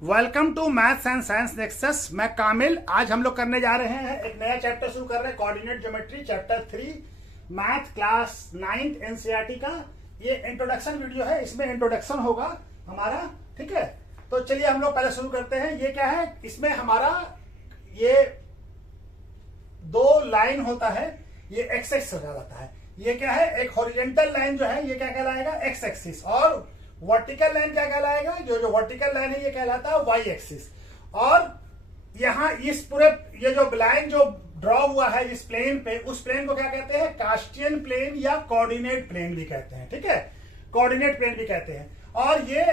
Welcome to maths and science nexus. मैं कामिल। आज हम लोग करने जा रहे हैं, एक नया चैप्टर शुरू कर रहे हैं, coordinate geometry chapter 3 math class 9th NCERT का। ये इंट्रोडक्शन वीडियो है, इसमें इंट्रोडक्शन होगा हमारा। ठीक है, तो चलिए हम लोग पहले शुरू करते हैं। ये क्या है, इसमें हमारा ये दो लाइन होता है, ये एक्स एक्स कहलाता है। ये क्या है, एक हॉरिजॉन्टल लाइन जो है ये क्या कहलाएगा, एक्स एक्सिस, और वर्टिकल लाइन क्या कहलाएगा, जो वर्टिकल लाइन है ये कहलाता है वाई एक्सिस। और यहां इस पूरे ये जो लाइन जो ड्रॉ हुआ है इस प्लेन पे, उस प्लेन को क्या कहते हैं, कार्टेशियन प्लेन या कोऑर्डिनेट प्लेन भी कहते हैं। ठीक है, कोऑर्डिनेट प्लेन भी कहते हैं। और ये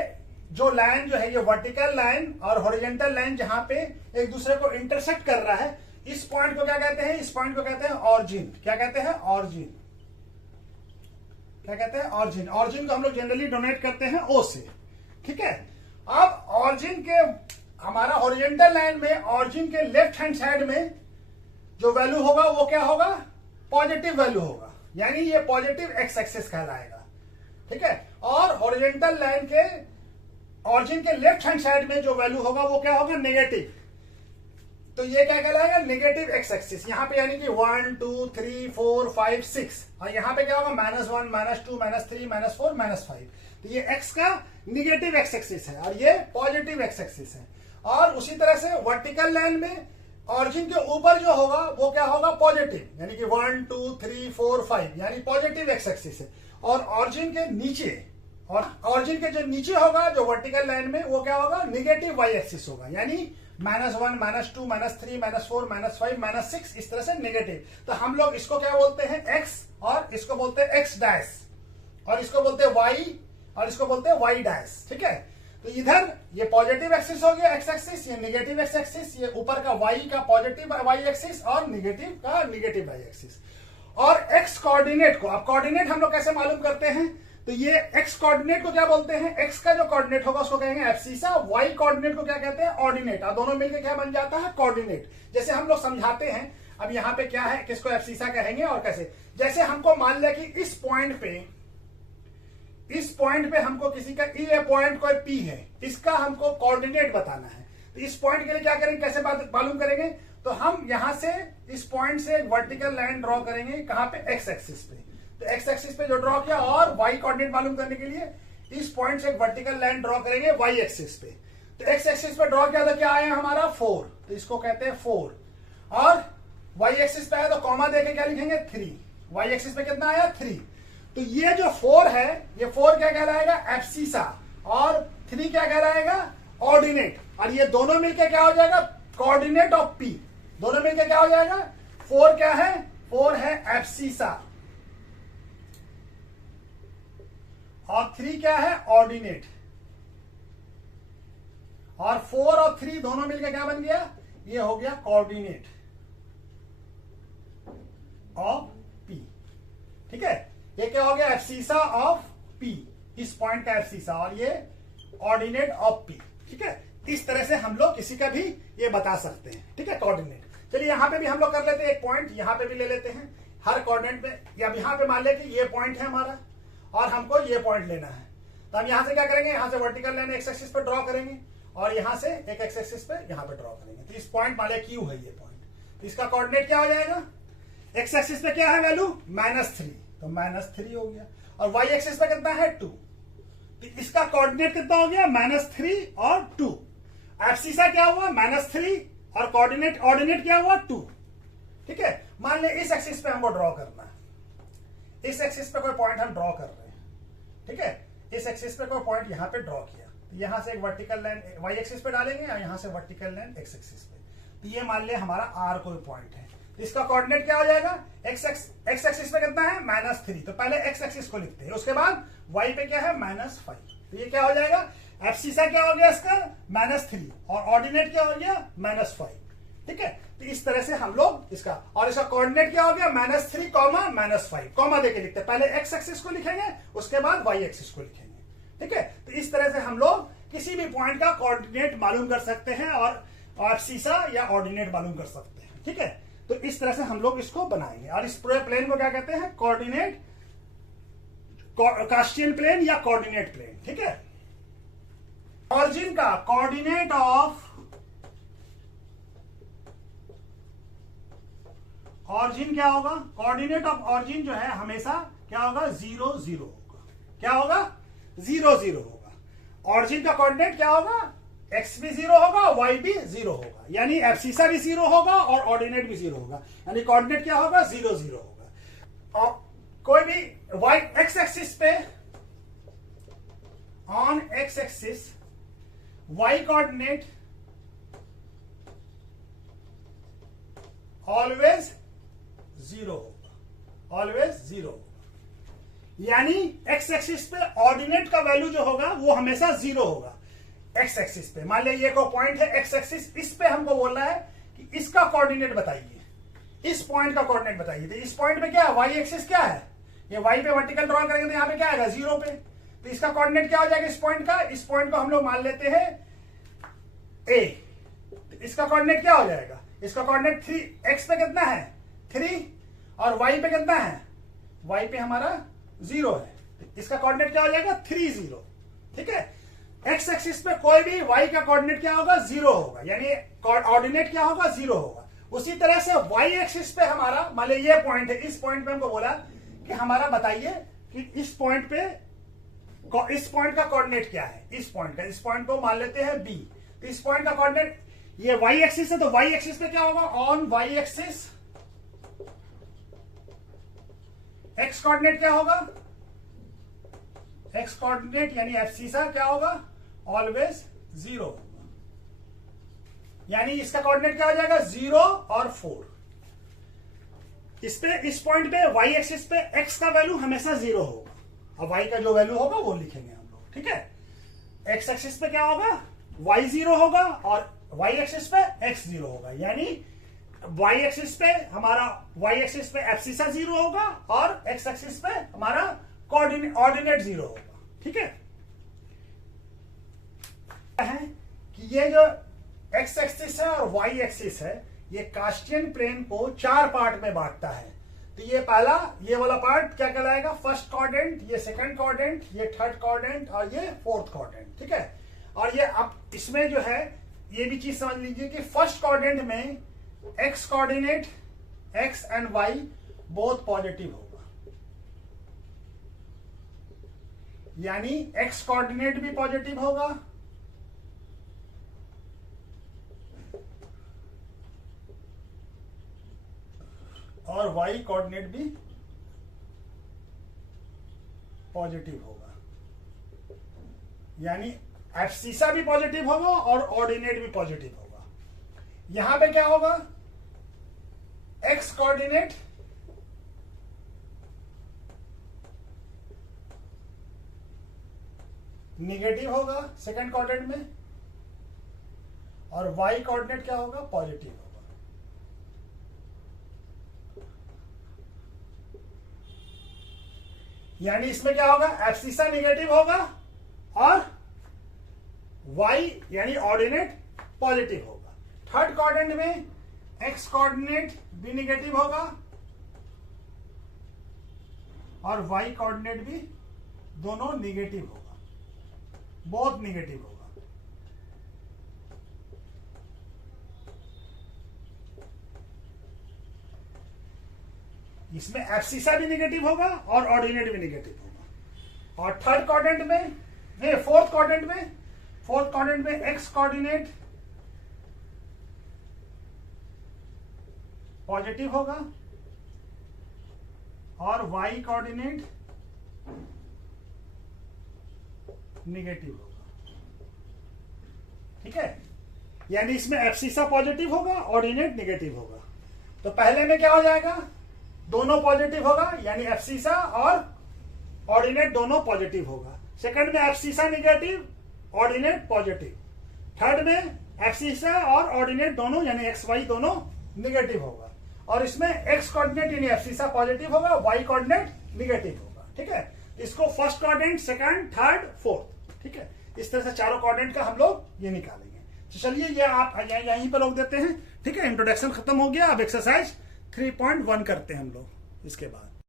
जो लाइन जो है, ये वर्टिकल लाइन और हॉरिजॉन्टल लाइन जहां पे एक दूसरे को इंटरसेक्ट कर रहा है, इस पॉइंट को क्या कहते हैं, इस पॉइंट को कहते हैं ऑरिजिन। क्या कहते हैं, ऑरिजिन। क्या कहते हैं, ऑरिजिन। ऑरिजिन को हम लोग जनरली डोनेट करते हैं ओ से। ठीक है, अब ऑरिजिन के हमारा हॉरिजॉन्टल लाइन में ऑरिजिन के लेफ्ट हैंड साइड में जो वैल्यू होगा वो क्या होगा, पॉजिटिव वैल्यू होगा, यानी ये पॉजिटिव एक्स एक्सिस कहलाएगा। ठीक है, और हॉरिजॉन्टल लाइन के ऑरिजिन के लेफ्ट हैंड साइड में जो वैल्यू होगा वो क्या होगा, नेगेटिव। तो ये क्या कहलाएगा, नेगेटिव एक्स एक्सिस। यहाँ पे यानी कि 1 2 3 4 5 6, और यहाँ पे क्या होगा, -1 -2 -3 -4 -5। तो ये एक्स का निगेटिव एक्स एक्सिस है और ये पॉजिटिव एक्स एक्सिस है। और उसी तरह से वर्टिकल लाइन में ऑरिजिन के ऊपर जो होगा वो क्या होगा, पॉजिटिव, यानी कि 1 2 3 4 5, यानी पॉजिटिव एक्स एक्सिस है। और ऑरिजिन के नीचे, और ऑरिजिन के जो नीचे होगा जो वर्टिकल लाइन में, वो क्या होगा, निगेटिव वाई एक्सिस होगा, यानी -1 -2 -3 -4 -5 -6, इस तरह से नेगेटिव। तो हम लोग इसको क्या बोलते हैं, एक्स, और इसको बोलते हैं एक्स डैश, और इसको बोलते हैं वाई, और इसको बोलते हैं वाई डैश। ठीक है, तो इधर ये पॉजिटिव एक्सिस हो गया एक्स एक्सिस, ये निगेटिव एक्स एक्सिस, ये ऊपर का वाई का पॉजिटिव वाई एक्सिस और निगेटिव का निगेटिव वाई एक्सिस। और एक्स कोऑर्डिनेट को, अब कोऑर्डिनेट हम लोग कैसे मालूम करते हैं, तो ये एक्स कोऑर्डिनेट को क्या बोलते हैं, एक्स का जो कोऑर्डिनेट होगा उसको कहेंगे एब्सिसा, वाई कोऑर्डिनेट को क्या कहते हैं, ऑर्डिनेट, और दोनों मिलकर क्या बन जाता है, कोऑर्डिनेट। जैसे हम लोग समझाते हैं, अब यहाँ पे क्या है, किसको एब्सिसा कहेंगे और कैसे। जैसे हमको मान लिया कि इस पॉइंट पे हमको किसी का ये पॉइंट कोई पी है, इसका हमको कोऑर्डिनेट बताना है। तो इस पॉइंट के लिए क्या करेंगे, कैसे मालूम करेंगे, तो हम यहां से इस पॉइंट से एक वर्टिकल लाइन ड्रॉ करेंगे, कहां पे, एक्स एक्सिस पे। तो एक्स एक्सिस पे जो ड्रॉ किया, और वाई कोऑर्डिनेट मालूम करने के लिए इस पॉइंट से एक वर्टिकल लाइन ड्रॉ करेंगे वाई एक्सिस पे। तो एक्स एक्सिस पे ड्रॉ किया तो क्या आया हमारा, 4, तो इसको कहते हैं 4। और वाई एक्सिस पे आया तो कॉमा देके क्या लिखेंगे, 3। वाई एक्सिस पे कितना आया, 3। तो ये जो 4 है, ये 4 क्या कहलाएगा, एब्सिसा, और 3 क्या कहलाएगा, ऑर्डिनेट। और ये दोनों मिलकर क्या हो जाएगा, कोऑर्डिनेट ऑफ पी। दोनों मिलकर क्या हो जाएगा, 4 क्या है, 4 है एब्सिसा, और 3 क्या है, ऑर्डिनेट। और 4 और 3 दोनों मिलकर क्या बन गया, ये हो गया कोऑर्डिनेट ऑफ पी। ठीक है, ये क्या हो गया, एब्सिसा ऑफ पी, इस पॉइंट का एब्सिसा, और ये ऑर्डिनेट ऑफ पी। ठीक है, इस तरह से हम लोग किसी का भी ये बता सकते हैं। ठीक है, कोऑर्डिनेट। चलिए यहां पे भी हम लोग कर लेते हैं एक पॉइंट, यहां पे भी ले लेते हैं हर कोऑर्डिनेट में। या यहां पे मान ले कि ये पॉइंट है हमारा और हमको ये पॉइंट लेना है, तो हम यहां से क्या करेंगे, यहां से वर्टिकल लाइन एक्स एक्सिस पे ड्रॉ करेंगे, और यहां से एक एक्स एक्सिस पे यहां पे ड्रॉ करेंगे। तो इस पॉइंट मान ले क्यू है ये पॉइंट, तो इसका कोऑर्डिनेट क्या हो जाएगा, एक्स एक्सिस पे क्या है वैल्यू, -3, तो -3 हो गया। और वाई एक्सिस पे कितना है, 2, तो इसका कोऑर्डिनेट कितना हो गया, -3 और 2। एब्सिसा क्या हुआ, -3, और कोऑर्डिनेट ऑर्डिनेट क्या हुआ, 2। ठीक है, मान ले इस एक्सिस पे हमको ड्रॉ करना है, इस एक्सिस पे कोई पॉइंट हम ड्रॉ कर रहे हैं। ठीक है, इस एक्सिस पे कोई पॉइंट यहां पे ड्रॉ किया, तो यहां से एक वर्टिकल लाइन वाई एक्सिस पे डालेंगे, और यहां से वर्टिकल लाइन एक्स एक्सिस पे। तो ये मान ले हमारा आर कोई पॉइंट है, तो इसका कोऑर्डिनेट क्या हो जाएगा, एक्स एक्सिस पे कितना है, -3, तो पहले एक्स एक्सिस को लिखते हैं, उसके बाद वाई पे क्या है, -5। तो ये क्या हो जाएगा, एब्सिसा क्या हो गया इसका, -3, और ऑर्डिनेट क्या हो गया, -5। ठीक है, तो इस तरह से हम लोग इसका, और इसका कोऑर्डिनेट क्या हो गया, -3, -5, कॉमा देके लिखते हैं, पहले एक्स एक्सिस को लिखेंगे, उसके बाद वाई एक्सिस को लिखेंगे। ठीक है, तो इस तरह से हम लोग किसी भी पॉइंट का कोऑर्डिनेट मालूम कर सकते हैं, और एब्सिसा या ऑर्डिनेट मालूम कर सकते हैं। ठीक है, तो इस तरह से हम लोग इसको बनाएंगे, और इस पूरे प्लेन को क्या कहते हैं, कोऑर्डिनेट, कार्टेशियन प्लेन या कोऑर्डिनेट प्लेन। ठीक है, ऑरिजिन का कोऑर्डिनेट ऑफ ऑरिजिन क्या होगा, कोऑर्डिनेट ऑफ ऑरिजिन जो है हमेशा क्या होगा, 0 0 होगा। क्या होगा, 0 0 होगा। ऑरिजिन का कोऑर्डिनेट क्या होगा, x भी 0 होगा, y भी 0 होगा, यानी एब्सिसा भी 0 होगा और ऑर्डिनेट भी 0 होगा, यानी कोऑर्डिनेट क्या होगा, 0 0 होगा। और कोई भी y x एक्सिस पे, on x axis y coordinate always 0 होगा, ऑलवेज 0 होगा। यानी x एक्सिस पे ऑर्डिनेट का वैल्यू जो होगा वो हमेशा 0 होगा। x एक्सिस पे मान लिया ये को पॉइंट है x एक्सिस, इस पे हमको बोलना है कि इसका कोऑर्डिनेट बताइए, इस पॉइंट का कोऑर्डिनेट बताइए। तो इस पॉइंट पे क्या है, y एक्सिस क्या है, ये y पे वर्टिकल ड्रॉ करेंगे तो यहाँ पे क्या आएगा, 0 पे। तो इसका कोऑर्डिनेट क्या हो जाएगा इस पॉइंट का, इस पॉइंट को हम लोग मान लेते हैं a। तो इसका कोऑर्डिनेट क्या हो जाएगा, इसका कोऑर्डिनेट 3, x पे कितना है 3 और y पे कितना है, y पे हमारा 0 है। तो इसका कोऑर्डिनेट क्या हो जाएगा 3 0। ठीक है, x एक्सिस पे कोई भी y का कोऑर्डिनेट क्या होगा, 0 होगा, यानी ऑर्डिनेट क्या होगा, 0 होगा। उसी तरह से y एक्सिस पे हमारा मान लीजिए ये पॉइंट है, इस पॉइंट पे हमको बोला कि हमारा बताइए कि इस पॉइंट पे, इस पॉइंट का कोऑर्डिनेट क्या है, इस पॉइंट को मान लेते हैं b। तो इस पॉइंट का कोऑर्डिनेट ये y एक्सिस है, तो y एक्सिस पे क्या होगा, on y axis x coordinate क्या होगा, x कोऑर्डिनेट यानी एब्सिसा क्या होगा, ऑलवेज 0 होगा। यानी इसका कोऑर्डिनेट क्या हो जाएगा, 0 और 4। इस पे, इस पॉइंट पे y एक्सिस पे x का वैल्यू हमेशा 0 होगा, और y का जो वैल्यू होगा वो लिखेंगे हम लोग। ठीक है, x एक्सिस पे क्या होगा, y 0 होगा और y एक्सिस पे x 0 होगा, यानी y एक्सिस पे हमारा, y एक्सिस पे एब्सिसा 0 होगा और x एक्सिस पे हमारा ऑर्डिनेट 0 होगा। ठीक है कि ये जो x एक्सिस है और y एक्सिस है, ये कार्टेशियन प्लेन को 4 पार्ट में बांटता है। तो ये पहला, ये वाला पार्ट क्या कहलाएगा, फर्स्ट क्वाड्रेंट, ये सेकंड क्वाड्रेंट, ये थर्ड क्वाड्रेंट और ये फोर्थ क्वाड्रेंट। ठीक है, और ये अब इसमें जो है ये भी चीज समझ लीजिए कि फर्स्ट क्वाड्रेंट में x coordinate, x and y both positive होगा, यानी x कोऑर्डिनेट भी पॉजिटिव होगा और y कोऑर्डिनेट भी पॉजिटिव होगा, यानी एब्सिसा भी पॉजिटिव होगा और ऑर्डिनेट भी पॉजिटिव होगा। यहां पे क्या होगा, x कोऑर्डिनेट निगेटिव होगा सेकंड क्वाड्रेंट में और y कोऑर्डिनेट क्या होगा, पॉजिटिव होगा। यानी इसमें क्या होगा, एब्सिसा निगेटिव होगा और y यानी ऑर्डिनेट पॉजिटिव होगा। थर्ड क्वाड्रेंट में x कोऑर्डिनेट भी निगेटिव होगा और y कोऑर्डिनेट भी दोनों निगेटिव होगा, बहुत निगेटिव होगा। इसमें एब्सिसा भी निगेटिव होगा और ऑर्डिनेट भी निगेटिव होगा। और थर्ड क्वाड्रेंट में, फोर्थ क्वाड्रेंट में x कोऑर्डिनेट पॉजिटिव होगा और y कोऑर्डिनेट निगेटिव होगा। ठीक है, यानी इसमें एब्सिसा पॉजिटिव होगा, ऑर्डिनेट निगेटिव होगा। तो पहले में क्या हो जाएगा, दोनों पॉजिटिव होगा, यानी एब्सिसा और ऑर्डिनेट दोनों पॉजिटिव होगा। सेकंड में abscissa negative, ordinate positive. Third में एब्सिसा और ऑर्डिनेट दोनों यानी एक्स वाई दोनों निगेटिव होगा। और इसमें एक्स कोऑर्डिनेट यानी एब्सिसा पॉजिटिव होगा, वाई कोऑर्डिनेट निगेटिव होगा। ठीक है, इसको first quadrant, second, third, fourth. ठीक है, इस तरह से चारों क्वाड्रेंट का हम लोग ये निकालेंगे। तो चलिए ये आप यहीं पर रोक देते हैं। ठीक है, इंट्रोडक्शन खत्म हो गया। अब एक्सरसाइज 3.1 करते हैं हम लोग इसके बाद।